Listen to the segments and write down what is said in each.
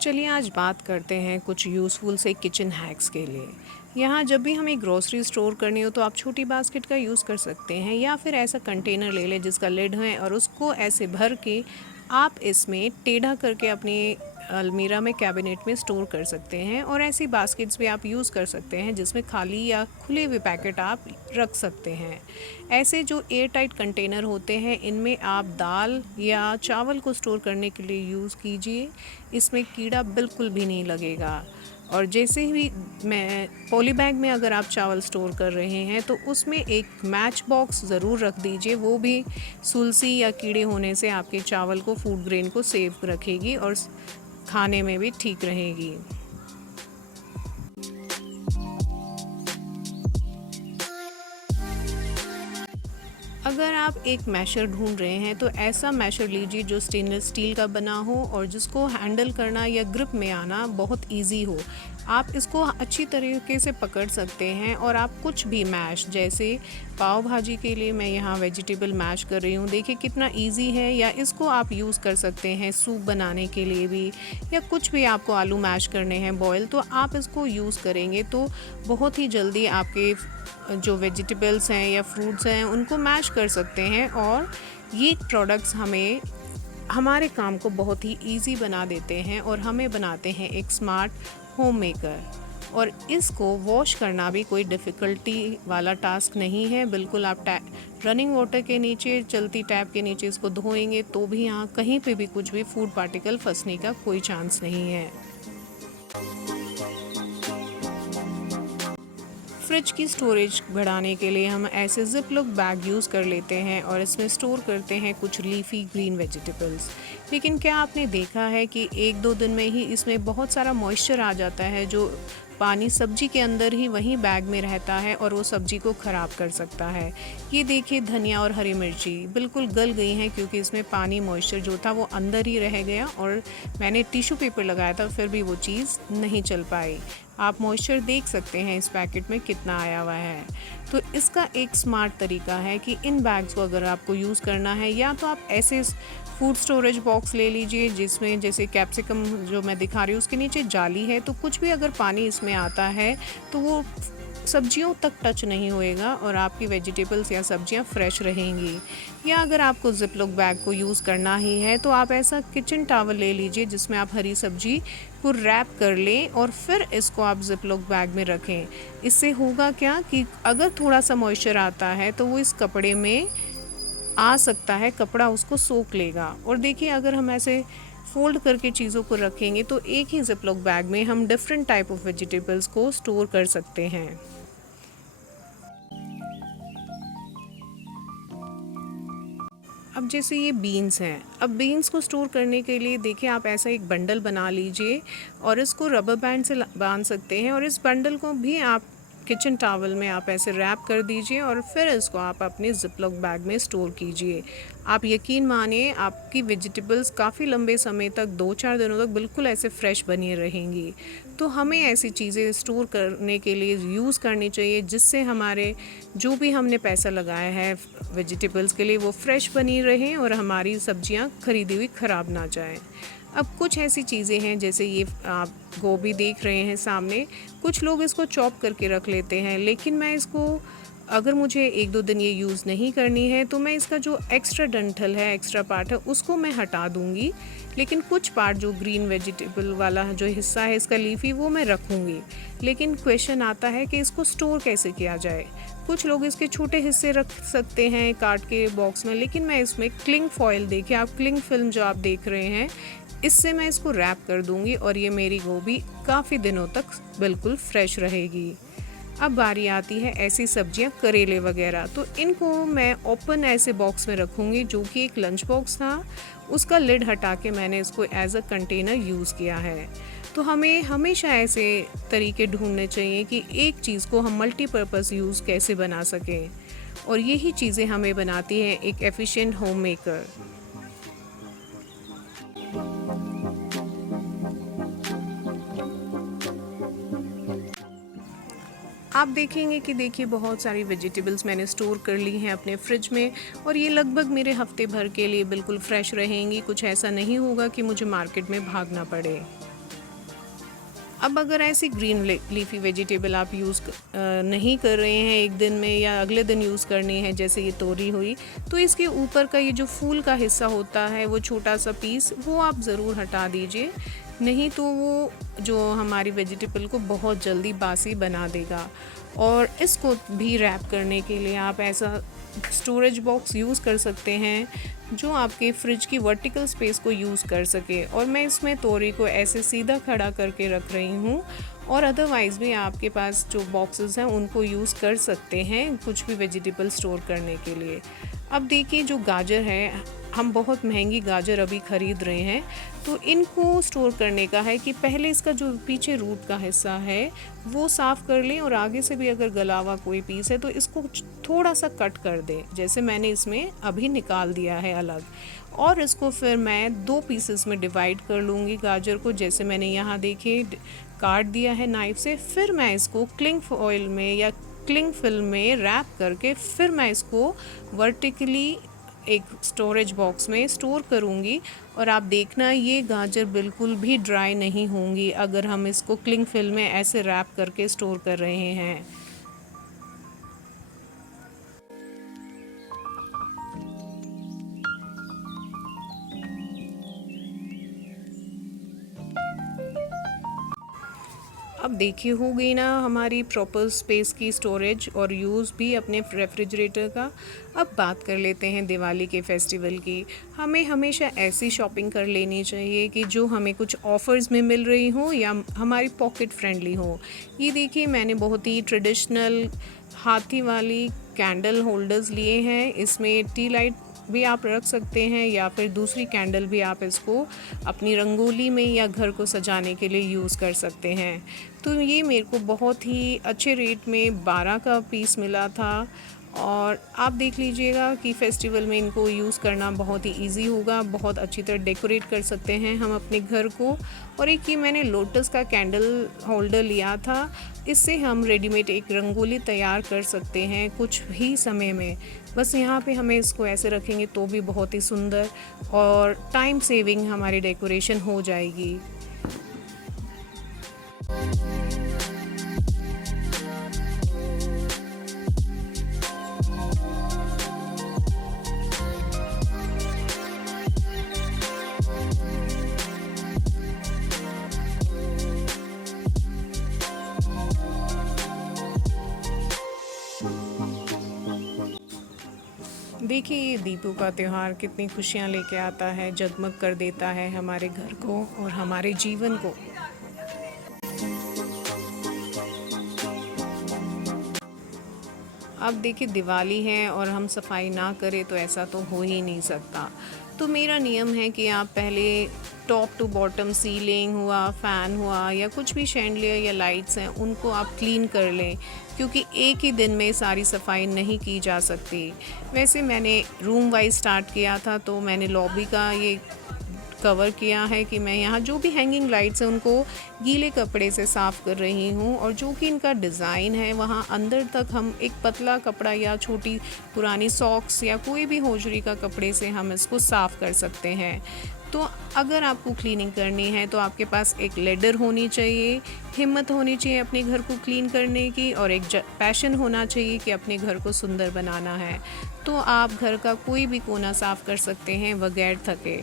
चलिए आज बात करते हैं कुछ यूज़फुल से किचन हैक्स के लिए। यहाँ जब भी हमें ग्रोसरी स्टोर करनी हो तो आप छोटी बास्केट का यूज़ कर सकते हैं या फिर ऐसा कंटेनर ले लें जिसका लिड है और उसको ऐसे भर के आप इसमें टेढ़ा करके अपनी अलमीरा में कैबिनेट में स्टोर कर सकते हैं। और ऐसी बास्केट्स भी आप यूज़ कर सकते हैं जिसमें खाली या खुले हुए पैकेट आप रख सकते हैं। ऐसे जो एयर टाइट कंटेनर होते हैं इनमें आप दाल या चावल को स्टोर करने के लिए यूज़ कीजिए। इसमें कीड़ा बिल्कुल भी नहीं लगेगा। और जैसे ही मैं पॉली बैग में अगर आप चावल स्टोर कर रहे हैं तो उसमें एक मैच बॉक्स ज़रूर रख दीजिए। वो भी सुलसी या कीड़े होने से आपके चावल को फूड ग्रेन को सेव रखेगी और खाने में भी ठीक रहेगी। अगर आप एक मैशर ढूंढ रहे हैं तो ऐसा मैशर लीजिए जो स्टेनलेस स्टील का बना हो और जिसको हैंडल करना या ग्रिप में आना बहुत इजी हो। आप इसको अच्छी तरीके से पकड़ सकते हैं और आप कुछ भी मैश, जैसे पाव भाजी के लिए मैं यहाँ वेजिटेबल मैश कर रही हूँ, देखिए कितना इजी है। या इसको आप यूज़ कर सकते हैं सूप बनाने के लिए भी, या कुछ भी आपको आलू मैश करने हैं बॉयल, तो आप इसको यूज़ करेंगे तो बहुत ही जल्दी आपके जो वेजिटेबल्स हैं या फ्रूट्स हैं उनको मैश कर सकते हैं। और ये प्रोडक्ट्स हमें हमारे काम को बहुत ही इजी बना देते हैं और हमें बनाते हैं एक स्मार्ट होम मेकर। और इसको वॉश करना भी कोई डिफ़िकल्टी वाला टास्क नहीं है। बिल्कुल आप रनिंग वाटर के नीचे, चलती टैप के नीचे इसको धोएंगे तो भी यहाँ कहीं पे भी कुछ भी फूड पार्टिकल फंसने का कोई चांस नहीं है। फ्रिज की स्टोरेज बढ़ाने के लिए हम ऐसे जिप लॉक बैग यूज़ कर लेते हैं और इसमें स्टोर करते हैं कुछ लीफी ग्रीन वेजिटेबल्स। लेकिन क्या आपने देखा है कि एक दो दिन में ही इसमें बहुत सारा मॉइस्चर आ जाता है, जो पानी सब्जी के अंदर ही वहीं बैग में रहता है और वो सब्जी को ख़राब कर सकता है। ये देखिए धनिया और हरी मिर्ची बिल्कुल गल गई हैं क्योंकि इसमें पानी मॉइस्चर जो था वो अंदर ही रह गया और मैंने टिश्यू पेपर लगाया था फिर भी वो चीज़ नहीं चल पाई। आप मॉइस्चर देख सकते हैं इस पैकेट में कितना आया हुआ है। तो इसका एक स्मार्ट तरीका है कि इन बैग्स को अगर आपको यूज़ करना है, या तो आप ऐसे फूड स्टोरेज बॉक्स ले लीजिए जिसमें जैसे कैप्सिकम जो मैं दिखा रही हूँ उसके नीचे जाली है, तो कुछ भी अगर पानी इसमें आता है तो वो सब्जियों तक टच नहीं होएगा और आपकी वेजिटेबल्स या सब्जियां फ्रेश रहेंगी। या अगर आपको जिप लॉक बैग को यूज़ करना ही है तो आप ऐसा किचन टॉवल ले लीजिए जिसमें आप हरी सब्जी को रैप कर लें और फिर इसको आप जिप लॉक बैग में रखें। इससे होगा क्या कि अगर थोड़ा सा मॉइस्चर आता है तो वो इस कपड़े में आ सकता है, कपड़ा उसको सोख लेगा। और देखिए अगर हम ऐसे फोल्ड करके चीज़ों को रखेंगे तो एक ही जिप लॉक बैग में हम डिफरेंट टाइप ऑफ वेजिटेबल्स को स्टोर कर सकते हैं। अब जैसे ये बीन्स हैं, अब बीन्स को स्टोर करने के लिए देखिए आप ऐसा एक बंडल बना लीजिए और इसको रबर बैंड से बांध सकते हैं और इस बंडल को भी आप किचन टॉवल में आप ऐसे रैप कर दीजिए और फिर इसको आप अपने जिप लॉक बैग में स्टोर कीजिए। आप यकीन मानिए आपकी वेजिटेबल्स काफ़ी लंबे समय तक, 2-4 दिनों तक बिल्कुल ऐसे फ्रेश बनी रहेंगी। तो हमें ऐसी चीज़ें स्टोर करने के लिए यूज़ करनी चाहिए जिससे हमारे जो भी हमने पैसा लगाया है वेजिटेबल्स के लिए वो फ्रेश बनी रहें और हमारी सब्जियां खरीदी हुई ख़राब ना जाएं। अब कुछ ऐसी चीज़ें हैं जैसे ये आप गोभी देख रहे हैं सामने, कुछ लोग इसको चॉप करके रख लेते हैं, लेकिन मैं इसको अगर मुझे 1-2 दिन ये यूज़ नहीं करनी है तो मैं इसका जो एक्स्ट्रा डंठल है, एक्स्ट्रा पार्ट है, उसको मैं हटा दूँगी। लेकिन कुछ पार्ट जो ग्रीन वेजिटेबल वाला जो हिस्सा है इसका लीफी, वो मैं रखूँगी। लेकिन क्वेश्चन आता है कि इसको स्टोर कैसे किया जाए। कुछ लोग इसके छोटे हिस्से रख सकते हैं काट के बॉक्स में, लेकिन मैं इसमें क्लिंग फॉयल, देखिए आप क्लिंग फिल्म जो आप देख रहे हैं, इससे मैं इसको रैप कर दूँगी और ये मेरी गोभी काफ़ी दिनों तक बिल्कुल फ्रेश रहेगी। अब बारी आती है ऐसी सब्जियां, करेले वगैरह, तो इनको मैं ओपन ऐसे बॉक्स में रखूँगी जो कि एक लंच बॉक्स था, उसका लिड हटा के मैंने इसको एज अ कंटेनर यूज़ किया है। तो हमें हमेशा ऐसे तरीके ढूंढने चाहिए कि एक चीज़ को हम मल्टीपर्पज़ यूज़ कैसे बना सकें, और यही चीज़ें हमें बनाती हैं एक एफिशिएंट होम मेकर। आप देखेंगे कि देखिए बहुत सारी वेजिटेबल्स मैंने स्टोर कर ली हैं अपने फ्रिज में और ये लगभग मेरे हफ्ते भर के लिए बिल्कुल फ्रेश रहेंगी। कुछ ऐसा नहीं होगा कि मुझे मार्केट में भागना पड़े। अब अगर ऐसी ग्रीन लीफी वेजिटेबल आप यूज़ नहीं कर रहे हैं एक दिन में या अगले दिन यूज़ करनी है, जैसे ये तोरी हुई, तो इसके ऊपर का ये जो फूल का हिस्सा होता है, वो छोटा सा पीस, वो आप ज़रूर हटा दीजिए, नहीं तो वो जो हमारी वेजिटेबल को बहुत जल्दी बासी बना देगा। और इसको भी रैप करने के लिए आप ऐसा स्टोरेज बॉक्स यूज़ कर सकते हैं जो आपके फ्रिज की वर्टिकल स्पेस को यूज़ कर सके। और मैं इसमें तोरी को ऐसे सीधा खड़ा करके रख रही हूँ, और अदरवाइज़ भी आपके पास जो बॉक्सेस हैं उनको यूज़ कर सकते हैं कुछ भी वेजिटेबल स्टोर करने के लिए। अब देखिए, जो गाजर है, हम बहुत महंगी गाजर अभी ख़रीद रहे हैं, तो इनको स्टोर करने का है कि पहले इसका जो पीछे रूट का हिस्सा है वो साफ़ कर लें, और आगे से भी अगर गला हुआ कोई पीस है तो इसको थोड़ा सा कट कर दें, जैसे मैंने इसमें अभी निकाल दिया है अलग। और इसको फिर मैं 2 पीसेस में डिवाइड कर लूँगी गाजर को, जैसे मैंने यहाँ देखिए काट दिया है नाइफ़ से। फिर मैं इसको क्लिंग फॉइल में या क्लिंग फिल्म में रैप करके फिर मैं इसको वर्टिकली एक स्टोरेज बॉक्स में स्टोर करूँगी। और आप देखना, ये गाजर बिल्कुल भी ड्राई नहीं होंगी अगर हम इसको क्लिंग फिल्म में ऐसे रैप करके स्टोर कर रहे हैं। अब देखिए, हो गई ना हमारी प्रॉपर स्पेस की स्टोरेज और यूज़ भी अपने रेफ्रिजरेटर का। अब बात कर लेते हैं दिवाली के फेस्टिवल की। हमें हमेशा ऐसी शॉपिंग कर लेनी चाहिए कि जो हमें कुछ ऑफ़र्स में मिल रही हो या हमारी पॉकेट फ्रेंडली हो। ये देखिए, मैंने बहुत ही ट्रेडिशनल हाथी वाली कैंडल होल्डर्स लिए हैं। इसमें टी लाइट भी आप रख सकते हैं या फिर दूसरी कैंडल भी आप इसको अपनी रंगोली में या घर को सजाने के लिए यूज़ कर सकते हैं। तो ये मेरे को बहुत ही अच्छे रेट में 12 का पीस मिला था, और आप देख लीजिएगा कि फेस्टिवल में इनको यूज़ करना बहुत ही इजी होगा, बहुत अच्छी तरह डेकोरेट कर सकते हैं हम अपने घर को। और एक ये मैंने लोटस का कैंडल होल्डर लिया था, इससे हम रेडीमेड एक रंगोली तैयार कर सकते हैं कुछ ही समय में। बस यहाँ पे हमें इसको ऐसे रखेंगे तो भी बहुत ही सुंदर और टाइम सेविंग हमारी डेकोरेशन हो जाएगी। देखिए, ये दीपों का त्यौहार कितनी खुशियाँ लेके आता है, जगमग कर देता है हमारे घर को और हमारे जीवन को। अब देखिए, दिवाली है और हम सफाई ना करें तो ऐसा तो हो ही नहीं सकता। तो मेरा नियम है कि आप पहले टॉप टू बॉटम सीलिंग हुआ, फ़ैन हुआ या कुछ भी शैंडलियर या लाइट्स हैं, उनको आप क्लीन कर लें, क्योंकि एक ही दिन में सारी सफाई नहीं की जा सकती। वैसे मैंने रूम वाइज स्टार्ट किया था, तो मैंने लॉबी का ये कवर किया है कि मैं यहाँ जो भी हैंगिंग लाइट्स हैं उनको गीले कपड़े से साफ़ कर रही हूँ, और जो कि इनका डिज़ाइन है वहाँ अंदर तक हम एक पतला कपड़ा या छोटी पुरानी सॉक्स या कोई भी होजरी का कपड़े से हम इसको साफ़ कर सकते हैं। तो अगर आपको क्लीनिंग करनी है तो आपके पास एक लेडर होनी चाहिए, हिम्मत होनी चाहिए अपने घर को क्लीन करने की, और एक पैशन होना चाहिए कि अपने घर को सुंदर बनाना है। तो आप घर का कोई भी कोना साफ़ कर सकते हैं बगैर थके।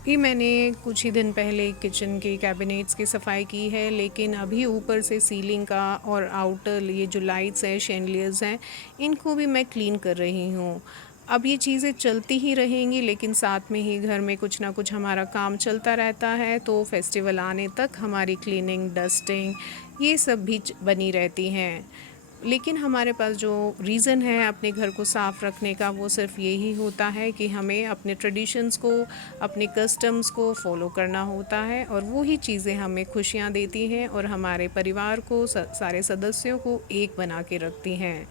अभी मैंने कुछ ही दिन पहले किचन के कैबिनेट्स की सफाई की है, लेकिन अभी ऊपर से सीलिंग का और आउटर ये जो लाइट्स हैं, शैंडलियर्स हैं, इनको भी मैं क्लीन कर रही हूँ। अब ये चीज़ें चलती ही रहेंगी, लेकिन साथ में ही घर में कुछ ना कुछ हमारा काम चलता रहता है, तो फेस्टिवल आने तक हमारी क्लीनिंग, डस्टिंग ये सब भी बनी रहती हैं। लेकिन हमारे पास जो रीज़न है अपने घर को साफ़ रखने का, वो सिर्फ़ यही होता है कि हमें अपने ट्रेडिशंस को, अपने कस्टम्स को फॉलो करना होता है, और वो ही चीज़ें हमें खुशियाँ देती हैं और हमारे परिवार को, सारे सदस्यों को एक बना के रखती हैं।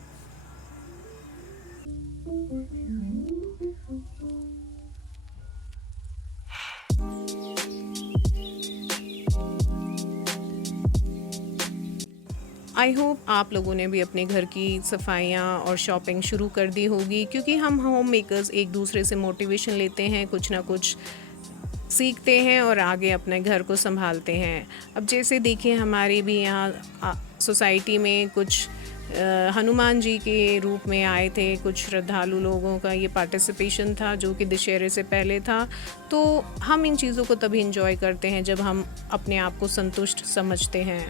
आई होप आप लोगों ने भी अपने घर की सफाइयाँ और शॉपिंग शुरू कर दी होगी, क्योंकि हम होम मेकर्स एक दूसरे से मोटिवेशन लेते हैं, कुछ ना कुछ सीखते हैं और आगे अपने घर को संभालते हैं। अब जैसे देखिए हमारे भी यहाँ सोसाइटी में कुछ हनुमान जी के रूप में आए थे कुछ श्रद्धालु लोगों का ये पार्टिसिपेशन था, जो कि दशहरे से पहले था। तो हम इन चीज़ों को तभी इंजॉय करते हैं जब हम अपने आप को संतुष्ट समझते हैं।